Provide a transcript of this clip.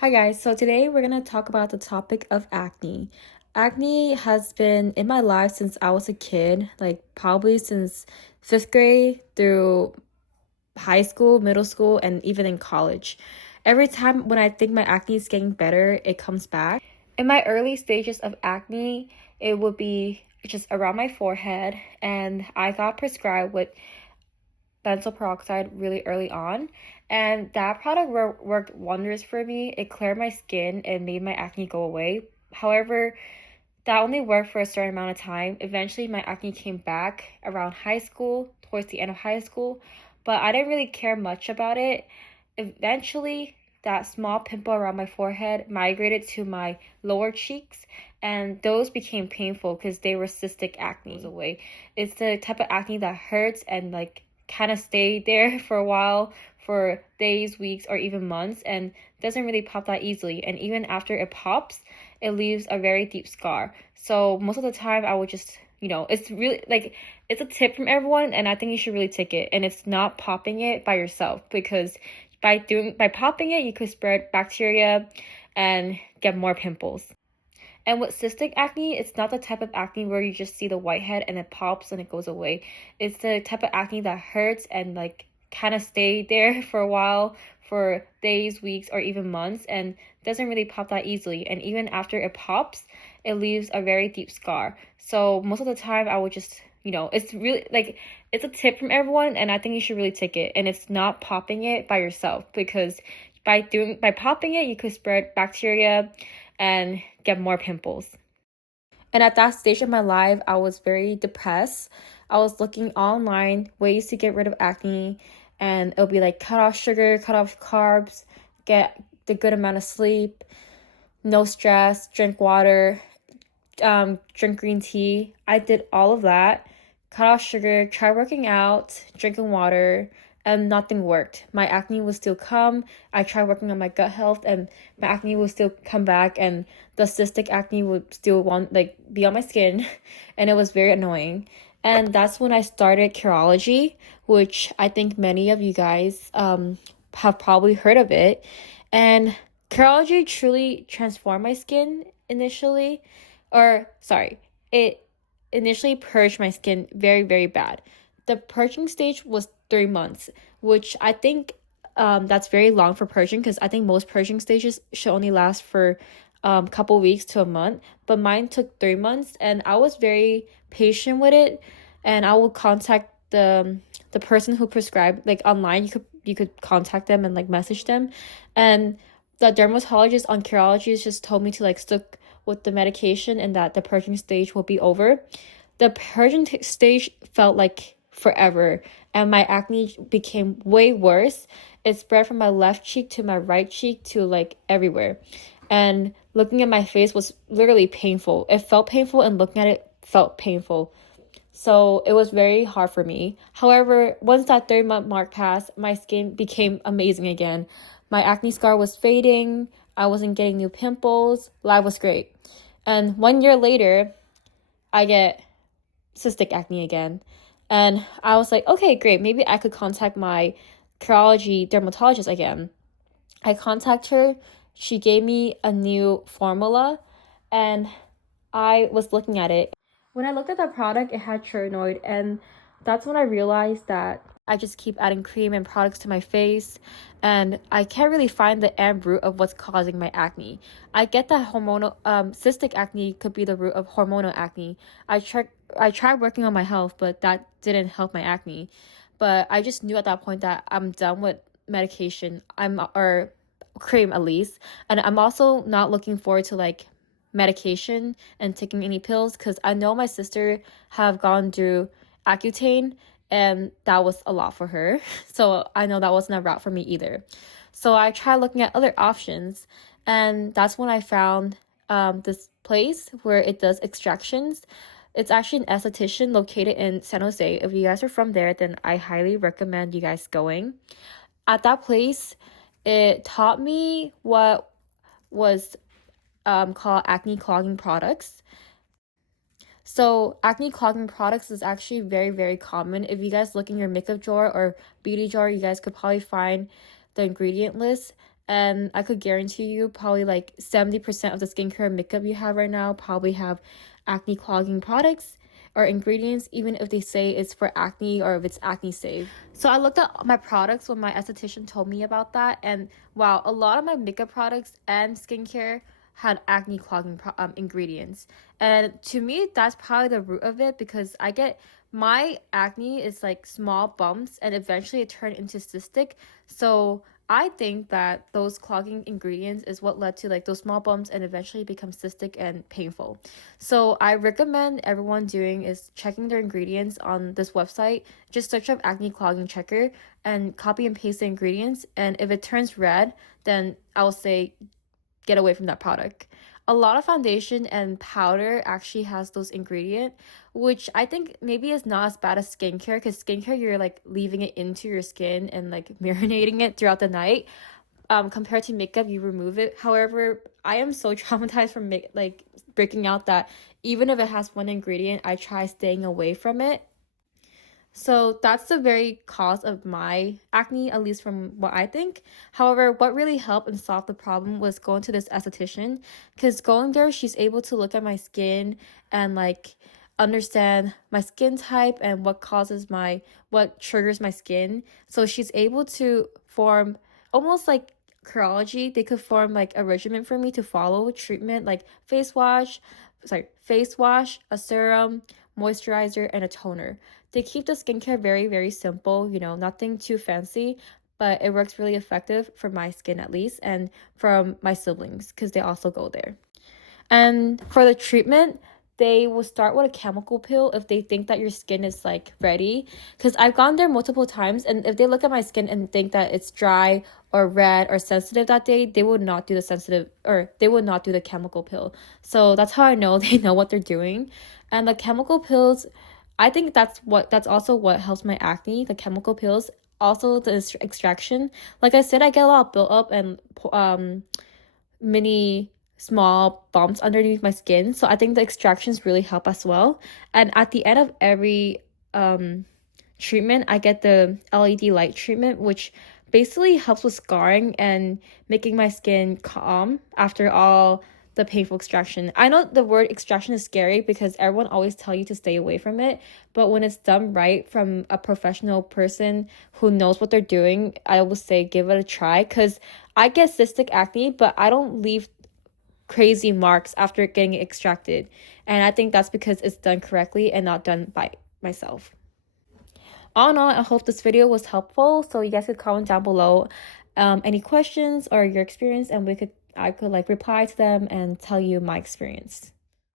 Hi guys, so today we're going to talk about the topic of acne. Acne has been in my life since I was a kid, like probably since 5th grade through high school, middle school, and even in college. Every time when I think my acne is getting better, it comes back. In my early stages of acne, it would be just around my forehead, and I got prescribed with benzoyl peroxide really early on, and that product worked wonders for me. It cleared my skin and made my acne go away. However, that only worked for a certain amount of time. Eventually my acne came back around high school, towards the end of high school, but I didn't really care much about it. Eventually that small pimple around my forehead migrated to my lower cheeks, and those became painful because they were cystic acne away. It's the type of acne that hurts and kind of stay there for a while, for days, weeks, or even months, and doesn't really pop that easily. And even after it pops, it leaves a very deep scar. So most of the time I would just, it's really it's a tip from everyone, and I think you should really take it. And it's not popping it by yourself, because by popping it, you could spread bacteria and get more pimples. And with cystic acne, it's not the type of acne where you just see the whitehead and it pops and it goes away. It's the type of acne that hurts and kind of stay there for a while, for days, weeks, or even months, and doesn't really pop that easily. And even after it pops, it leaves a very deep scar. So most of the time I would just, it's really it's a tip from everyone, and I think you should really take it. And it's not popping it by yourself, because by popping it, you could spread bacteria and get more pimples. And at that stage of my life, I was very depressed. I was looking online ways to get rid of acne, and it'll be like cut off sugar, cut off carbs, get the good amount of sleep, no stress, drink water, drink green tea. I did all of that, cut off sugar, try working out, drinking water, and nothing worked. My acne would still come. I tried working on my gut health, and my acne would still come back, and the cystic acne would still be on my skin, and it was very annoying. And that's when I started Curology, which I think many of you guys have probably heard of it. And Curology truly transformed my skin initially, or sorry, it initially purged my skin very, very bad. The purging stage was 3 months, which I think that's very long for purging, because I think most purging stages should only last for a couple weeks to a month. But mine took 3 months, and I was very patient with it. And I would contact the person who prescribed, online. You could contact them and message them, and the dermatologist on Curology just told me to stick with the medication, and that the purging stage will be over. The purging stage felt like forever, and my acne became way worse. It spread from my left cheek to my right cheek to everywhere. And looking at my face was literally painful. It felt painful, and looking at it felt painful. So it was very hard for me. However, once that 3 month mark passed, my skin became amazing again. My acne scar was fading. I wasn't getting new pimples. Life was great. And 1 year later, I get cystic acne again. And I was like, okay, great. Maybe I could contact my Curology dermatologist again. I contact her. She gave me a new formula, and I was looking at it. When I looked at that product, it had tretinoid, and that's when I realized that I just keep adding cream and products to my face, and I can't really find the end root of what's causing my acne. I get that hormonal cystic acne could be the root of hormonal acne. I tried working on my health, but that didn't help my acne. But I just knew at that point that I'm done with medication. Or cream at least. And I'm also not looking forward to medication and taking any pills, because I know my sister have gone through Accutane, and that was a lot for her. So I know that wasn't a route for me either. So I tried looking at other options, and that's when I found this place where it does extractions. It's actually an esthetician located in San Jose. If you guys are from there, then I highly recommend you guys going. At that place, it taught me what was called acne clogging products. So acne clogging products is actually very, very common. If you guys look in your makeup drawer or beauty drawer, you guys could probably find the ingredient list. and I could guarantee you probably like 70% of the skincare and makeup you have right now probably have acne clogging products or ingredients, even if they say it's for acne or if it's acne safe. So I looked at my products when my esthetician told me about that, and wow, a lot of my makeup products and skincare had acne clogging ingredients. And to me, that's probably the root of it, because I get my acne is like small bumps and eventually it turned into cystic. So I think that those clogging ingredients is what led to like those small bumps and eventually become cystic and painful. So I recommend everyone doing is checking their ingredients on this website. Just search up acne clogging checker and copy and paste the ingredients. And if it turns red, then I will say get away from that product. A lot of foundation and powder actually has those ingredients, which I think maybe is not as bad as skincare, because skincare you're like leaving it into your skin and like marinating it throughout the night. Compared to makeup, you remove it. However, I am so traumatized from like breaking out that even if it has one ingredient, I try staying away from it. So that's the very cause of my acne, at least from what I think. However, what really helped and solved the problem was going to this esthetician, because going there, she's able to look at my skin and like understand my skin type and what triggers my skin. So she's able to form almost like Curology. They could form like a regimen for me to follow treatment, like face wash, a serum, moisturizer, and a toner. They keep the skincare very, very simple, nothing too fancy, but it works really effective for my skin at least, and from my siblings because they also go there. And for the treatment, they will start with a chemical peel if they think that your skin is like ready. Because I've gone there multiple times, and if they look at my skin and think that it's dry or red or sensitive that day, they would not do the chemical peel. So that's how I know they know what they're doing. And the chemical peels, I think that's also what helps my acne, the chemical peels. Also the extraction. Like I said, I get a lot of built up and mini small bumps underneath my skin. So I think the extractions really help as well. And at the end of every treatment, I get the LED light treatment, which basically helps with scarring and making my skin calm after all the painful extraction. I know the word extraction is scary because everyone always tell you to stay away from it, but when it's done right from a professional person who knows what they're doing, I will say give it a try, because I get cystic acne, but I don't leave crazy marks after getting it extracted. And I think that's because it's done correctly and not done by myself. All in all, I hope this video was helpful. So you guys could comment down below any questions or your experience, and I could like reply to them and tell you my experience.